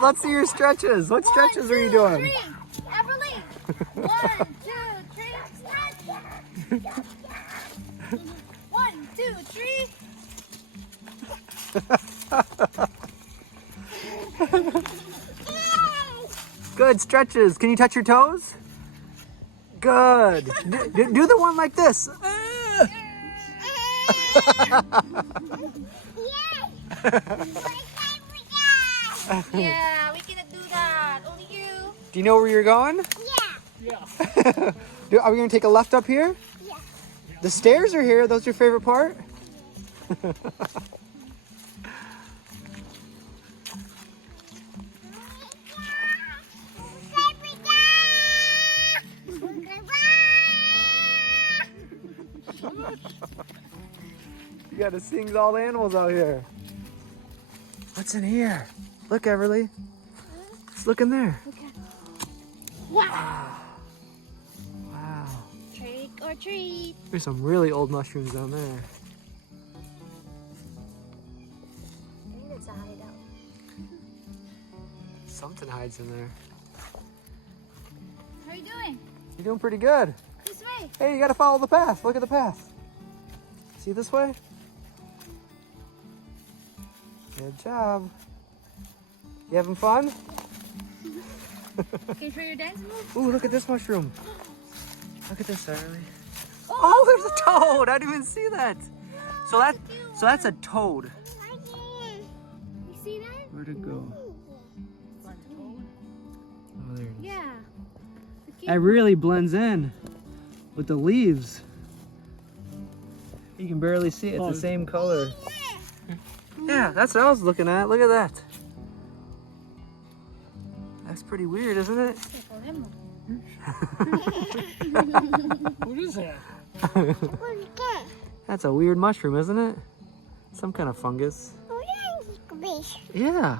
Let's see your stretches. What stretches are you doing? Everly. 1, 2, 3, stretch. 1, 2, 3. Good stretches. Can you touch your toes? Good. Do the one like this. Yeah, we cannot do that. Only you. Do you know where you're going? Yeah. Are we going to take a left up here? Yeah. The stairs are here. Those your favorite part? You got to sing all the animals out here. What's in here? Look, Everly. Let's look in there. Okay. Wow. Wow. Trick or treat. There's some really old mushrooms down there. I think that's a hideout. Something hides in there. How are you doing? You're doing pretty good. This way. Hey, you got to follow the path. Look at the path. See this way? Good job. You having fun? Can you show your dance move? Ooh, look at this mushroom. Look at this, Riley. Oh, there's a toad. I didn't even see that. So that's a toad. You see that? Where'd it go? Oh, there it is. Yeah. It really blends in with the leaves. You can barely see it. It's the same color. Yeah, that's what I was looking at. Look at that. That's pretty weird, isn't it? What is that? That's a weird mushroom, isn't it? Some kind of fungus. Yeah,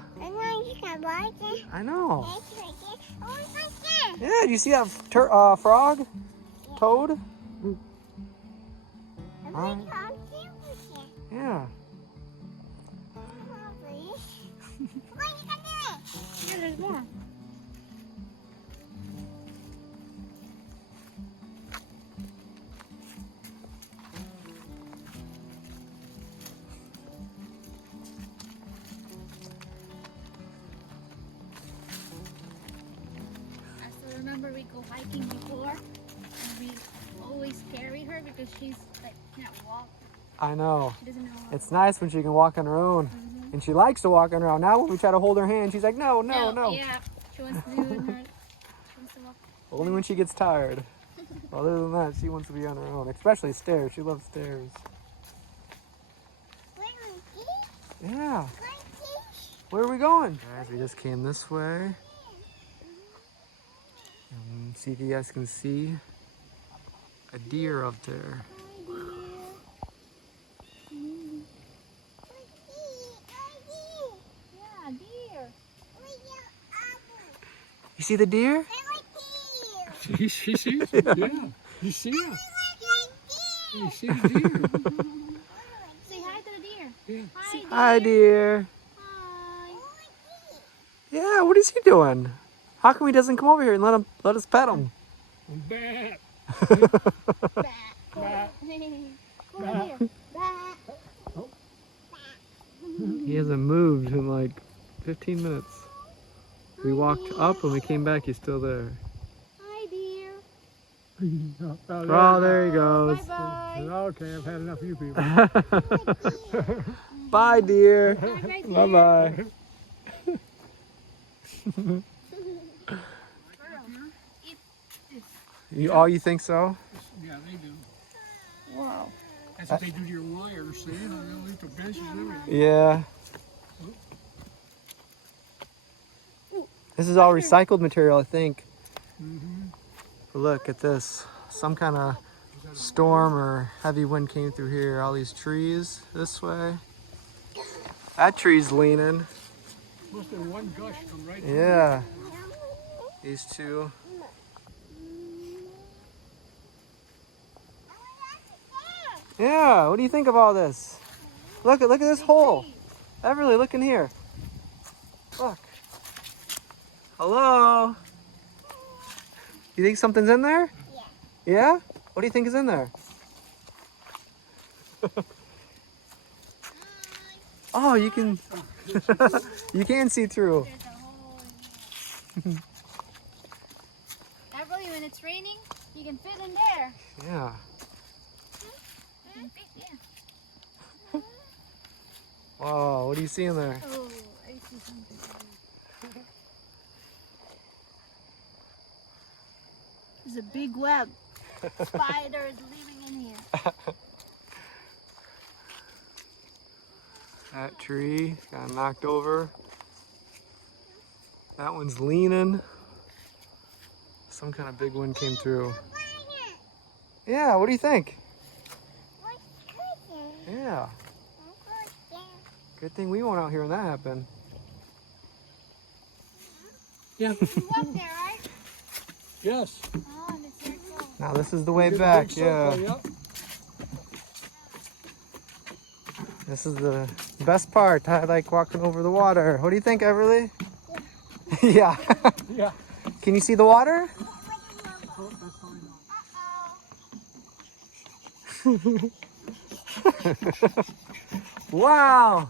I know. Yeah, do you see that frog? Toad? Yeah. Yeah, there's more. I still remember we go hiking before, and we always carry her because she's like can't walk. I know. She doesn't know. It's nice when she can walk on her own. And she likes to walk on her own. Now when we try to hold her hand, she's like, no. Yeah, she wants to do it. She wants to walk. Only when she gets tired. Other than that, she wants to be on her own, especially stairs. She loves stairs. Yeah. Where are we going? Guys, we just came this way. See if you guys can see a deer up there. Yeah, deer. You see the deer? You see it? Yeah. You see it? You see the deer? Say hi to the deer. Yeah. Hi, deer. Hi. Yeah, what is he doing? How come he doesn't come over here and let us pet him? Bat. Bat. Come over here. Bat. He hasn't moved in like 15 minutes. We walked up and we came back, he's still there. Hi, dear. Oh, there he goes. Bye-bye. Okay, I've had enough of you people. Bye, dear. Bye-bye, dear. Bye-bye. You think so? Yeah, they do. Wow. That's what they do to your wires, see? They'll leave the benches and everything. Yeah. This is all recycled material, I think. But look at this. Some kind of storm or heavy wind came through here. All these trees this way. That tree's leaning. Must have been one gush come right through. Yeah. These two. Yeah, what do you think of all this? Look at this hole. Everly, look in here. Look. Hello. You think something's in there? Yeah. Yeah? What do you think is in there? Oh, you can you can see through. There's a hole in here. Everly, when it's raining, you can fit in there. Yeah. You can fit, yeah. Wow, what do you see in there? Oh, I see something. There's a big web. Spider is living in here. That tree got knocked over. That one's leaning. Some kind of big wind came through. Yeah, what do you think? Yeah. Good thing we weren't out here when that happened. Yeah. You walk there, right? Yes. Oh, and it's circle. Now this is the way Big back, circle, yeah. yep. This is the best part. I like walking over the water. What do you think, Everly? Yeah. Yeah. Can you see the water? Oh, that's fine. Wow.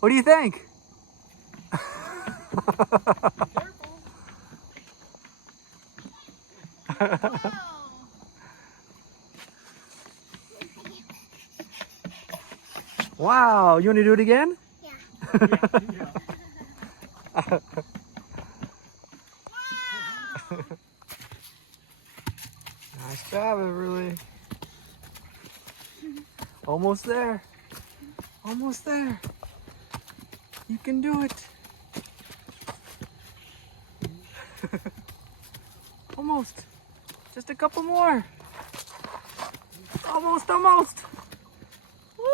What do you think? Wow. Wow. You want to do it again? Yeah. Yeah. Nice job, Everly. Almost there. Almost there. You can do it. Almost. Just a couple more. Almost, almost. Woo!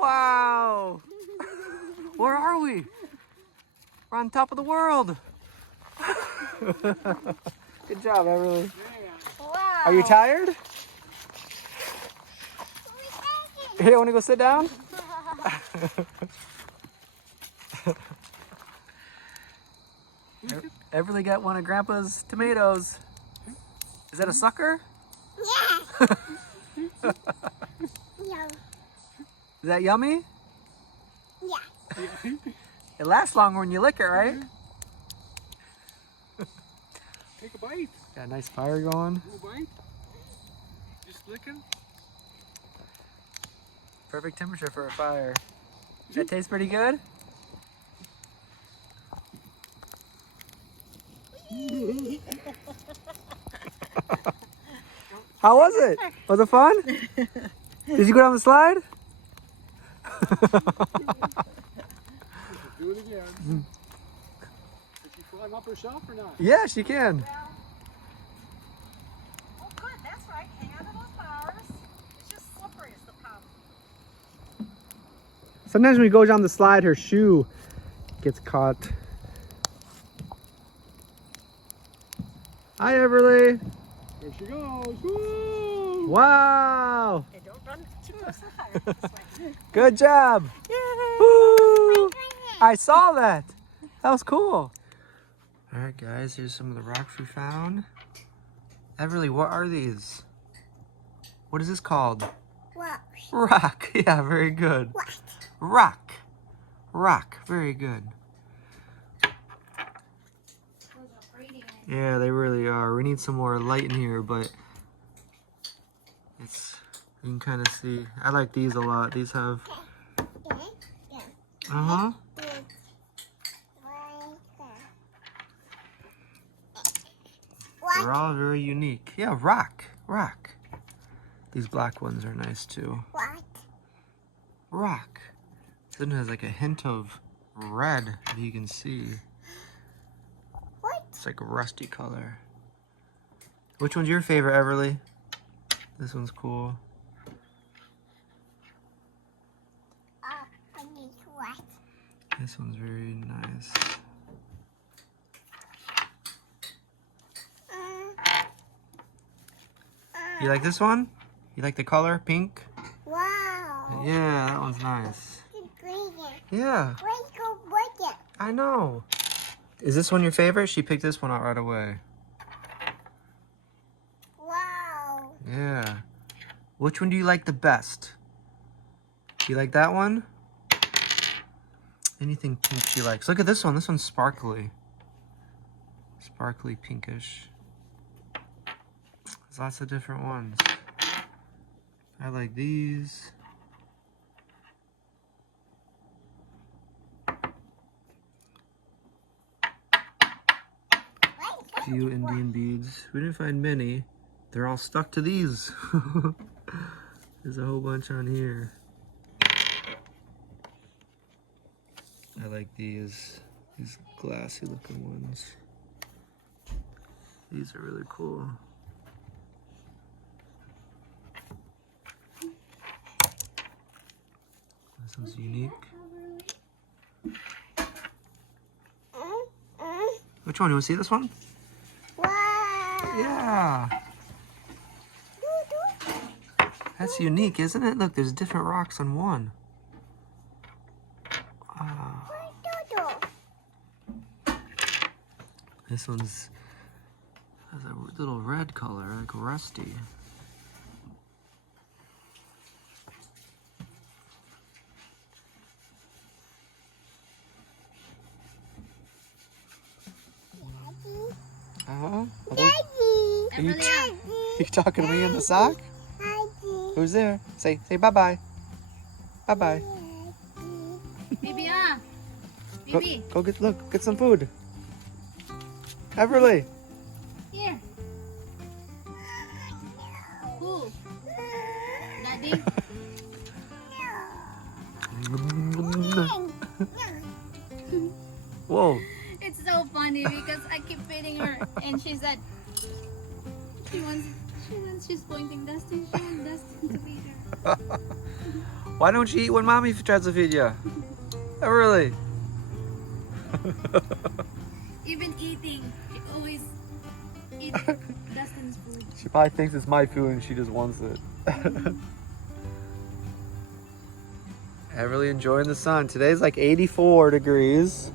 Wow. Where are we? We're on top of the world. Good job, Everly. Wow. Are you tired? Hey, want to go sit down? Everly got one of Grandpa's tomatoes. Is that a sucker? Yeah. Yeah. Is that yummy? Yeah. It lasts longer when you lick it, right? Take a bite. Got a nice fire going. Little bite. Just licking. Perfect temperature for a fire. That tastes pretty good? How was it? Was it fun? Did you go down the slide? Do it again. Did she climb up herself or not? Yeah, she can. Oh, good. That's right. Hang on to those bars. It's just slippery is the problem. Sometimes when we go down the slide, her shoe gets caught. Hi, Everly. There she goes. Woo! Wow. Hey, don't run too close to the fire this way. Good job. Woo. I saw that. That was cool. All right, guys, here's some of the rocks we found. Everly, what are these? What is this called? What? Rock. Yeah, very good. What? Rock. Rock. Very good. Those are pretty. Yeah, they really are. We need some more light in here, but it's, you can kind of see. I like these a lot. These have, uh-huh. They're all very unique. Yeah, rock. Rock. These black ones are nice too. What? Rock. This one has like a hint of red, if you can see. What? It's like a rusty color. Which one's your favorite, Everly? This one's cool. I need what? This one's very nice. You like this one? You like the color, pink? Wow. Yeah, that one's nice. Green. Yeah, Let's go with it. I know. Is this one your favorite? She picked this one out right away. Wow. Yeah. Which one do you like the best? Do you like that one? Anything pink she likes. Look at this one. This one's sparkly. Sparkly pinkish. There's lots of different ones. I like these. Few Indian beads. We didn't find many. They're all stuck to these. There's a whole bunch on here. I like these glassy looking ones. These are really cool. This one's unique. Which one? You want to see this one? Wow. Yeah. That's unique, isn't it? Look, there's different rocks on one. Wow. This one's has a little red color, like rusty. Uh-huh. Are you, you talking to me in the sock? Who's there? Say bye-bye. Bye-bye. Baby, ah. Baby. Go get some food. Everly. Here. Who? Daddy? Whoa. It's so funny because I keep feeding her and she said she's pointing Dustin. She wants Dustin to feed her. Why don't you eat when mommy tries to feed you? Everly. Even eating, she always eats Dustin's food. She probably thinks it's my food and she just wants it. Everly enjoying the sun. Today's like 84 degrees.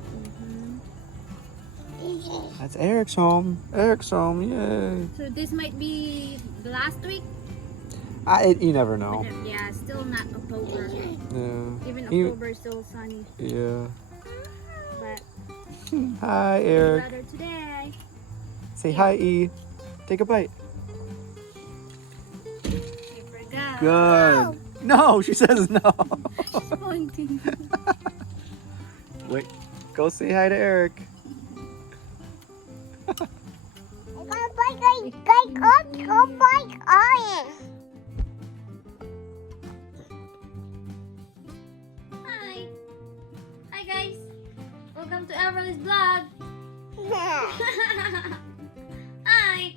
That's Eric's home. Eric's home, yay. So this might be the last week? You never know. Yeah, still not October. Yeah. Even October is still sunny. Yeah. But Hi, Eric. better today. Say hi, E. Take a bite. You forgot. Good. No, she says no. She's pointing. Wait, go say hi to Eric. Hi. Hi guys. Welcome to Everly's vlog. Hi.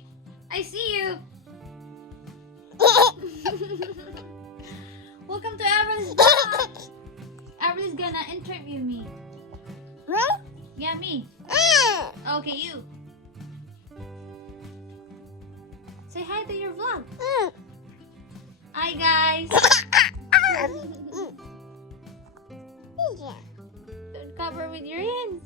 I see you. Welcome to Everly's vlog. Everly's gonna interview me. Yeah, me. Okay, you. Say hi to your vlog. Hi guys. Don't cover with your hands.